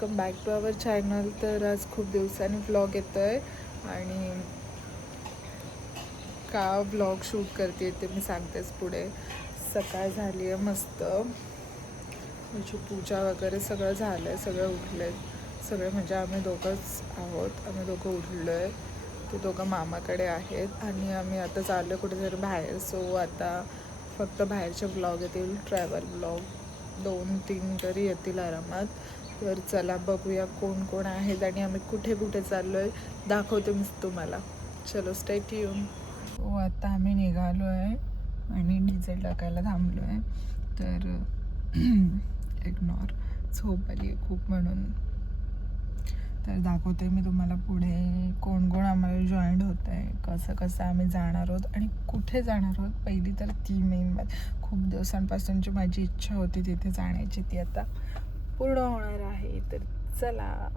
Welcome back to our channel. तर आज खूप दिवसांनी व्लॉग येतो आहे आणि का व्लॉग शूट करते ते मी सांगतेच पुढे. सकाळ झाली आहे मस्त, म्हणजे पूजा वगैरे सगळं झालं आहे, सगळे उठले आहेत सगळे, म्हणजे आम्ही दोघंच आहोत, आम्ही दोघं उठलो आहे. ते दोघं मामाकडे आहेत आणि आम्ही आता चाललो आहे कुठेतरी बाहेर. सो आता फक्त बाहेरचे व्लॉग येतील, ट्रॅव्हल व्लॉग 2-3 तरी येतील आरामात. तर चला बघूया कोण कोण आहेत आणि आम्ही कुठे कुठे चाललो आहे, दाखवते मी तुम्हाला. चलो स्टे ट्यून. सो आता आम्ही निघालो आहे आणि डिझेल टाकायला थांबलो आहे. तर इग्नोर, झोप आली आहे खूप म्हणून. तर दाखवते मी तुम्हाला पुढे कोण कोण आम्हाला जॉईंट होत आहे, कसं कसं आम्ही जाणार आहोत आणि कुठे जाणार आहोत. पहिली तर ती मेन बात, खूप दिवसांपासूनची माझी इच्छा होती तिथे जाण्याची, ती आता पूर्ण होणार आहे. तर चला.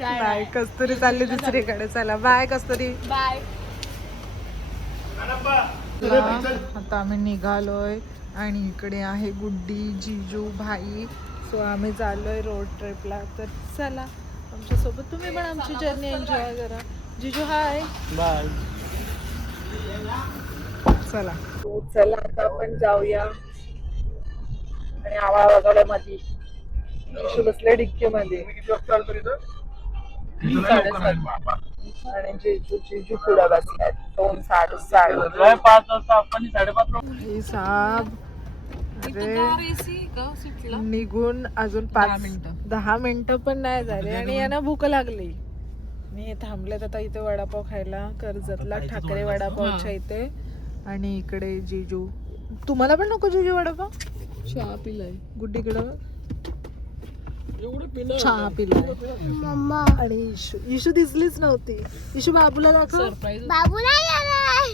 बाय. कस्तुरी चालली दुसरीकडे. चला बाय कस्तुरी. बाय. आता आम्ही निघालोय आणि इकडे आहे गुड्डी, जिजू, भाई. सो आम्ही चाललोय रोड ट्रिपला. तर चला आमच्यासोबत तुम्ही पण आमची जर्नी एन्जॉय करा. जिजू हाय. बाय. चला चला आता आपण जाऊया. आणि आवाज वाजवल्या मध्ये बसले डिक्की मध्ये. आणि जिजू पुढे बसलाय 2:30. 5 वाजता आपण 5:30 साब निघून अजून 10 मिनिटं पण नाही झाले आणि यांना भूक लागली. मी थांबलेत आता इथे वडापाव खायला, कर्जतला ठाकरे वडापावच्या इथे. आणि इकडे जिजू. तुम्हाला पण नको जिजू वडापाव? चहा पिलाय गुड्डीकडं, चहा पिलाय मम्मा. आणि इशू दिसलीच नव्हती. इशू बाबूला दाखव. बाबू नाही आलाय.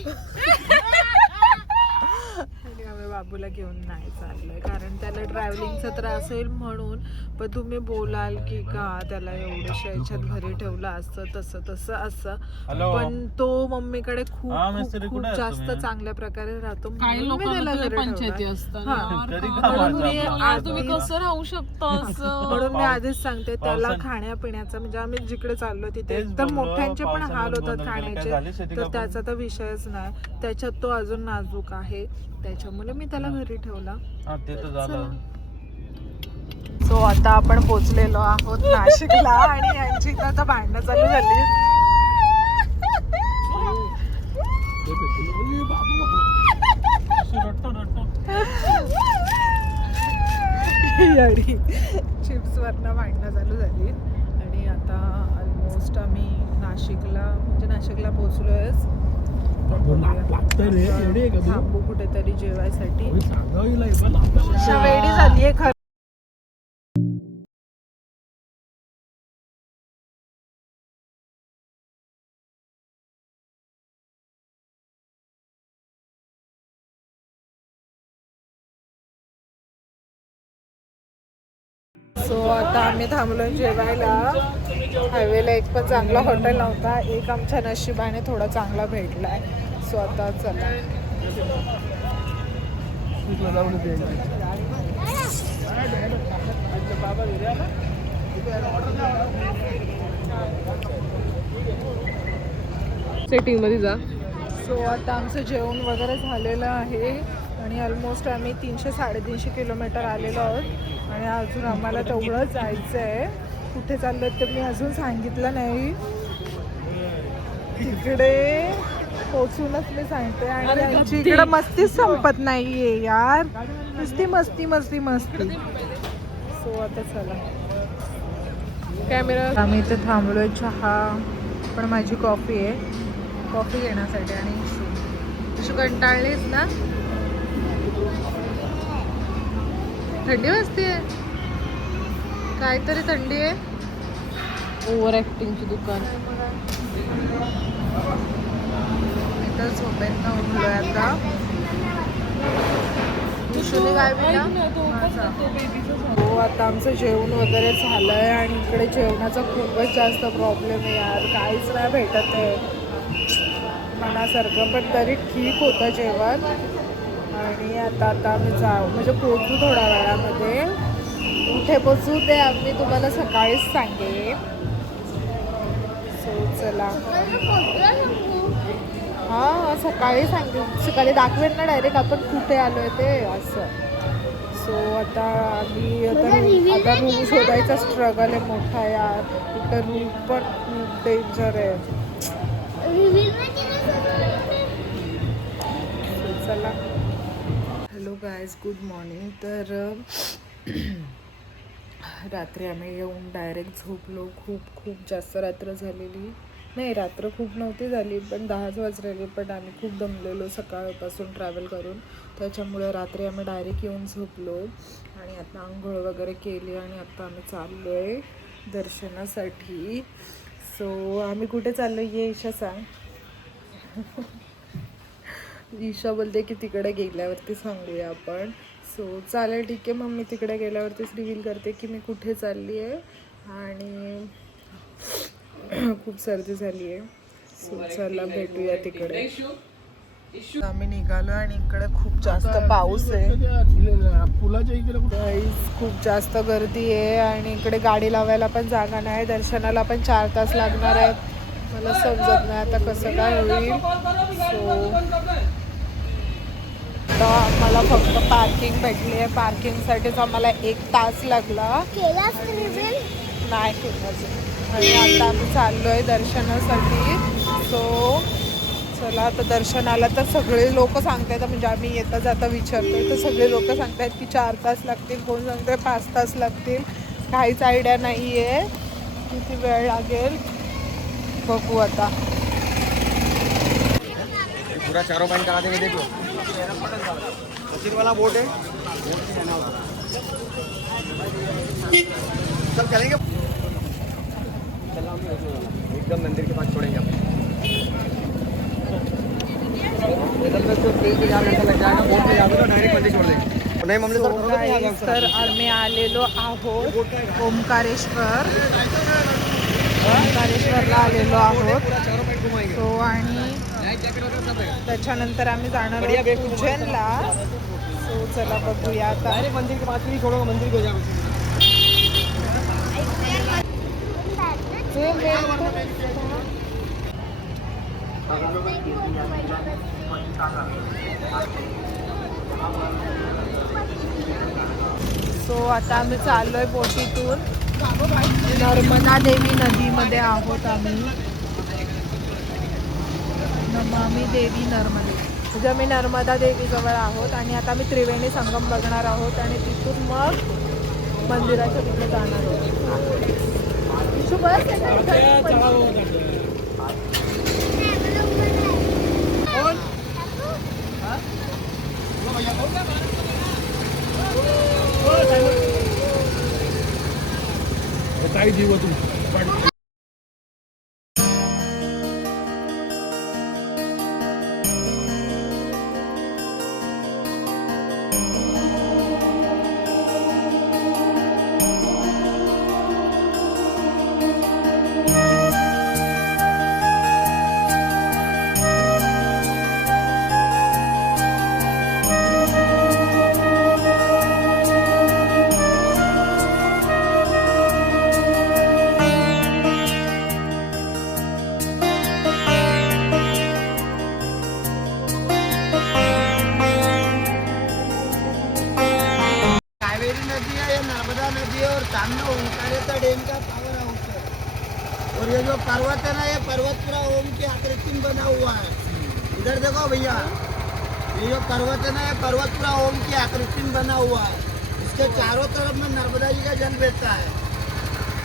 आणि आम्ही बाबूला घेऊन नाही चाललोय कारण त्याला ट्रॅव्हलिंगचा त्रास होईल म्हणून. पण तुम्ही बोलाल की का त्याला एवढ्याशा याच्यात घरी ठेवलं असं तसं तसं असं, पण तो मम्मीकडे खूप खूप जास्त चांगल्या प्रकारे राहतो. काही लोकांना पंचायती असतात, तुम्ही कसं राहू शकता असं. म्हणून मी आधीच सांगते त्याला खाण्यापिण्याचं, म्हणजे आम्ही जिकडे चाललो तिथे तर मोठ्यांचे पण हाल होतात खाण्याचे, तर त्याचा तर विषयच नाही. त्याच्यात तो अजून नाजूक आहे, त्याच्यामुळे मी त्याला घरी ठेवला. सो आता आपण पोचलेलो आहोत नाशिकला आणि यांची इथं आता भांडणं चालू झाली. चिप्स वरनं भांडणं चालू झाली आणि आता ऑलमोस्ट आम्ही नाशिकला पोचलोयच. थांबू कुठेतरी जेवायसाठी. वेडी झालीये खरं. सो आता आम्ही थांबलोय जेवायला. हायवेला एक पण चांगला हॉटेल नव्हता, एक आमच्या नशिबाने थोडा चांगला भेटलाय. सो आता चला. सेटिंग मध्ये जा. सो आता आमचं जेवण वगैरे झालेलं आहे आणि ऑलमोस्ट आम्ही 300-350 किलोमीटर आलेलो आहोत आणि अजून आम्हाला तेवढं जायचं आहे. कुठे चाललो ते मी अजून सांगितलं नाही, तिकडे पोचूनच मी सांगते. आणि त्यांची इकडे मस्तीच संपत नाहीये यार, नुसती मस्ती मस्ती मस्ती. सो आता चला. कॅमेरा. आम्ही इथे थांबलोय, चहा पण माझी कॉफी आहे, कॉफी घेण्यासाठी. आणि इशू कंटाळलीस ना? थंडी वाजते, काहीतरी थंडी आहे. ओव्हर ऍक्टिंगची दुकान. तर झोपेतनं उठलोय आता. विशूने काय पिला? हो आता आमचं जेवण वगैरे झालंय आणि इकडे जेवणाचा खूपच जास्त प्रॉब्लेम आहे यार. काहीच नाही भेटत आहे मनासारखं, पण तरी ठीक होतं जेवण. आणि आता आम्ही जाऊ म्हणजे पोचू थोड्या वेळामध्ये. कुठे पोचू ते आम्ही तुम्हाला सकाळीच सांगेन. सो चला हां सकाळी सांगते, सकाळी दाखवेन ना डायरेक्ट आपण कुठे आलो आहे ते असं. सो आता आम्ही आता रूम शोधायचा स्ट्रगल आहे मोठा यार. इकडं रूम पण खूप डेंजर आहे. चला हॅलो गायज, गुड मॉर्निंग. तर रात्री आम्ही येऊन डायरेक्ट झोपलो. खूप जास्त रात्र झालेली. नाही रात्र खूप नव्हती झाली, पण 10च वाजलेली. पण आम्ही खूप दमलेलो सकाळपासून ट्रॅव्हल करून, त्याच्यामुळे रात्री आम्ही डायरेक्ट येऊन झोपलो. आणि आता आंघोळ वगैरे केली आणि आता आम्ही चाललो आहे दर्शनासाठी. सो आम्ही कुठे चाललो ये ईशा सांग. ईशा बोलते की तिकडे गेल्यावरती सांगूया आपण. सो चालेल ठीक आहे, मग मी तिकडे गेल्यावरतीच रिव्हील करते की मी कुठे चालली आहे. आणि खूप सर्दी झाली आहे. सो चला भेटूया तिकडे. आम्ही निघालो आणि इकडे खूप जास्त पाऊस आहे. खूप जास्त गर्दी आहे आणि इकडे गाडी लावायला पण जागा नाही. दर्शनाला पण 4 तास लागणार आहेत. मला समजत नाही आता कसं काय होईल. सो आता आम्हाला फक्त पार्किंग भेटली आहे. पार्किंगसाठीच आम्हाला 1 तास लागला. नाही केलं. आणि आता आम्ही चाललो आहे दर्शनासाठी. सो चला आता दर्शनाला तर सगळे लोक सांगतायत, म्हणजे आम्ही येता जाता विचारतोय तर सगळे लोक सांगतायत की 4 तास लागतील, कोण सांगतोय 5 तास लागतील. काहीच आयडिया नाही आहे किती वेळ लागेल, बघू आता. पूरा चारों पॉइंट करा देंगे, देखो वाला बोट है, सब चलेंगे एकदम मंदिर के पास छोड़ेंगे आप. डायरेक्ट मंदिर छोड़ देंगे. नाही मम्मी तर आम्ही आलेलो आहोत ओंकारेश्वरला आलेलो आहोत. सो आणि त्याच्यानंतर आम्ही जाणार आहोत उज्जैनला. सो चला बघूया आता. मंदिर के पास भी छोड़ो, मंदिर को जाओ. सो आता आम्ही चाललोय बोटीतून. नर्मदा देवी नदीमध्ये आहोत आम्ही. नमामि देवी नर्मदे, म्हणजे आम्ही नर्मदा देवीजवळ आहोत. आणि आता आम्ही त्रिवेणी संगम बघणार आहोत आणि तिथून मग मंदिराच्या तिकडे जाणार आहोत. काय जीव तू और सामने ओंकारेश्वर डैम का पावर हाउस है. और ये जो पर्वत है ना, ये पर्वत पूरा ओम की आकृति में बना हुआ है. इधर देखो भैया, ये जो पर्वत है ना, ये पर्वत पूरा ओम की आकृति में बना हुआ है. इसके चारों तरफ में नर्मदा जी का जल बहता है,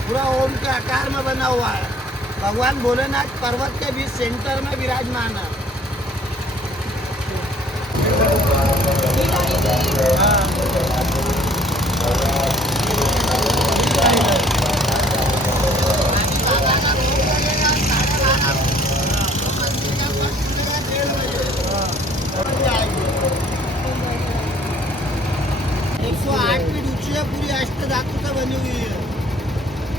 पूरा ओम के आकार में बना हुआ है. भगवान भोलेनाथ पर्वत के बीच सेंटर में विराजमान है. है पूरी अष्टधातु से बनी हुई है।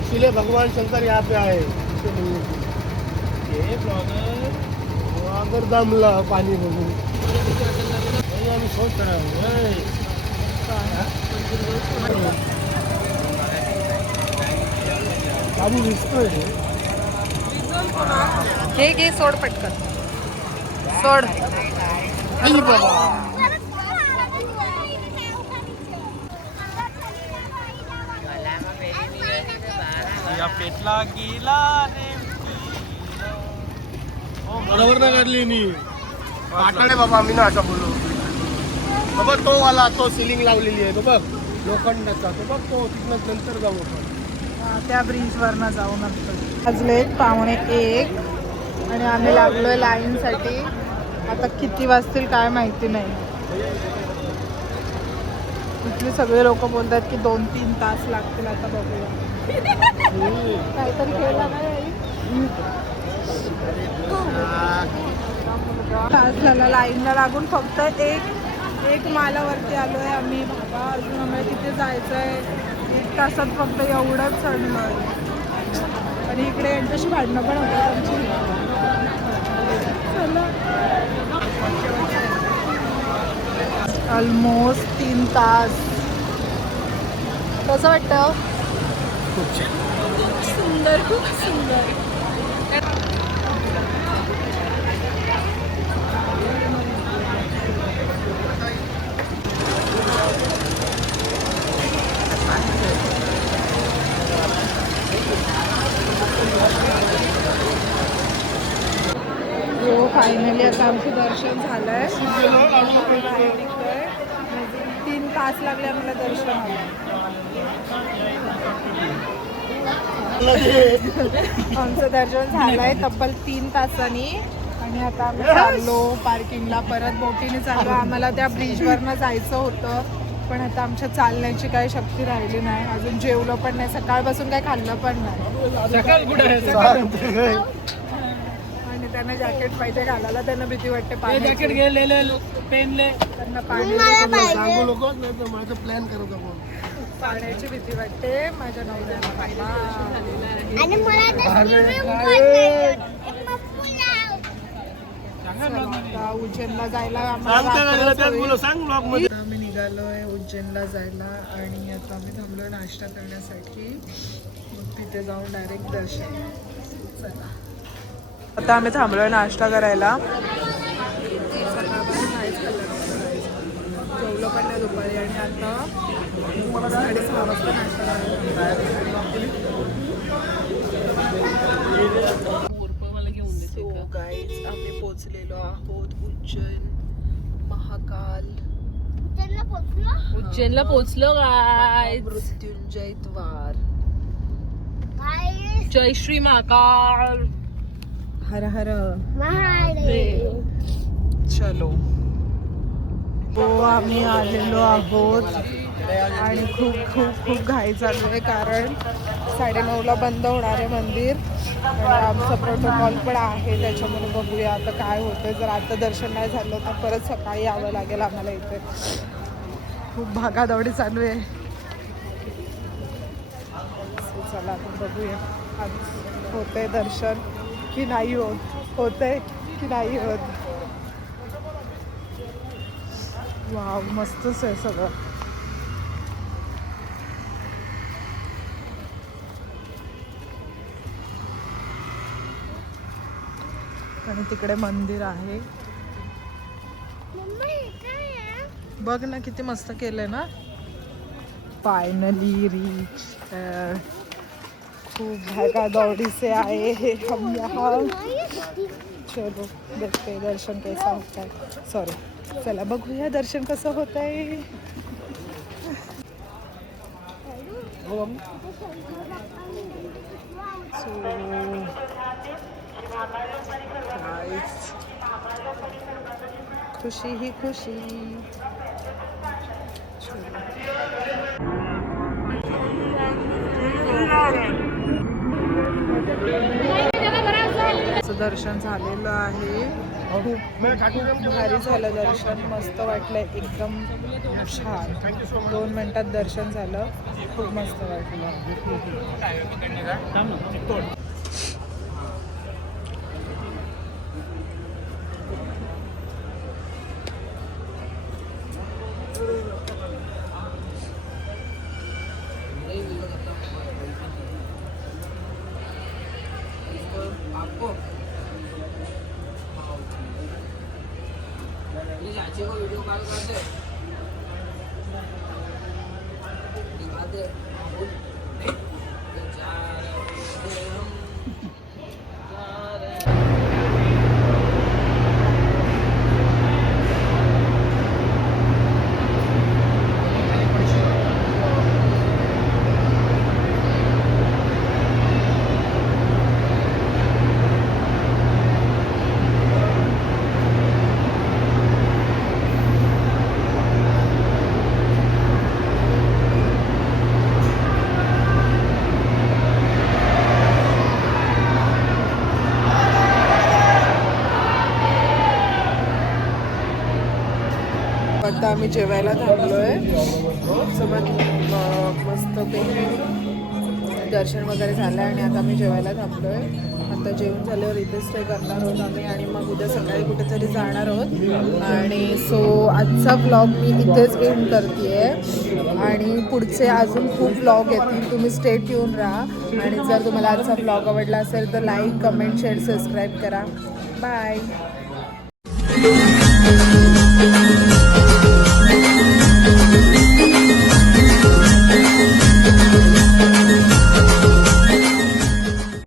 इसलिए भगवान शंकर यहाँ पे आए इसे मिलने के लिए। ये ब्लॉगर दमला पाणी बघून नाही, आम्ही सोच रहे हैं बाबू दिसतोय घे सोड पटकन सोड. या पेटला गेला रे बरोबर ना काढली नी आठवडे बाबा आम्ही ना असं बोललो. तो बघ तो वाला तो सिलिंग लावलेली आहे तो बघ लोखंडाचा तो बघ तो तिथनं नंतर जाऊ आपण. त्या ब्रिजवरनं जाऊ नंतर. वाजले 1:45 आणि आम्ही लागलोय लाईनसाठी. आता किती वाजतील काय माहिती नाही. इथले सगळे लोक बोलतात की 2-3 तास लागतील. आता बघूया काहीतरी केलं नाही. तास झाला लाईनला लागून. फक्त एक मालावरती आलोय आम्ही. बाबा अजून आम्हाला तिथे जायचंय. 1 तासात फक्त एवढंच चढलोय. आणि इकडे यांच्याशी भांडणं पण होतं आमची. चला ऑलमोस्ट 3 तास. कसं वाटतं? सुंदर, खूप सुंदर. फायनली आता आमचं दर्शन झालंय. 3 तास लागले आम्हाला दर्शनाला. आमचं दर्शन झालंय तब्बल 3 तासांनी. आणि आता आम्ही चाललो पार्किंगला. परत बोटीने चाललो. आम्हाला त्या ब्रिजवरनं जायचं होतं पण आता आमच्या चालण्याची काही शक्ती राहिली नाही. अजून जेवलो पण नाही. सकाळपासून काही खाल्लं पण नाही. आणि त्यांना जॅकेट पाहिजे घालायला. त्यांना भीती वाटते पाण्याची. त्यांना सांगू नको नाही तर माझं प्लॅन करत आपण. पाण्याची भीती वाटते माझ्या नवऱ्याला. उज्जैनला जायला आम्ही निघालोय उज्जैनला जायला. आणि आता आम्ही थांबलोय नाश्ता करण्यासाठी. मग तिथे जाऊन डायरेक्ट दर्शन. चला आता आम्ही थांबलोय नाश्ता करायला. सकाळपासून काहीच खाल्लं नव्हतं. जेवलो पण नाही दुपारी. आणि आता 6:30 वाजता नाश्ता करायला. सो गाईज आम्ही पोचलेलो आहोत उज्जैन महाकाल. उज्जैनला पोहोचलो गाय. मृत्युंजय द्वार. जय श्री महाकाल. हर हर चलो. हो आम्ही आलेलो आहोत. आणि खूप खूप खूप घाई चालू आहे कारण 9:30ला बंद होणार आहे मंदिर. आणि आमचा प्रोटोकॉल पण आहे त्याच्यामुळे बघूया आता काय होतं. जर आता दर्शन नाही झालं तर परत सकाळी यावं लागेल आम्हाला इथे. खूप भागादौडी चालू आहे. चला आता बघूया आज होतंय दर्शन की नाही होत. होतंय की नाही होत. वाव मस्तच आहे सगळं. आणि तिकडे मंदिर आहे. बघ ना किती मस्त केलंय ना. Finally reach. खूप भागादौड़ी से आए हैं हम यहाँ. चलो देखते दर्शन कैसा होता है. सॉरी चला बघूया दर्शन कसं होत आहे. खुशी ही खुशी. दर्शन झालेलं आहे. खूप भारी झालं दर्शन, मस्त वाटलं एकदम छान. 2 मिनिटात दर्शन झालं, खूप मस्त वाटलं. आता आम्ही जेवायला थांबलोय. सोबत मस्त दर्शन वगैरे झालं आणि आता आम्ही जेवायला थांबलोय. आता जेवण झाल्यावर इथे स्टे करणार आहोत आम्ही आणि मग उद्या सकाळी कुठेतरी जाणार आहोत. आणि सो आजचा व्लॉग मी इथेच एंड करते आहे आणि पुढचे अजून खूप व्लॉग येतील. तुम्ही स्टे ट्यून राहा आणि जर तुम्हाला आजचा व्लॉग आवडला असेल तर लाईक, कमेंट, शेअर, सबस्क्राईब करा. बाय.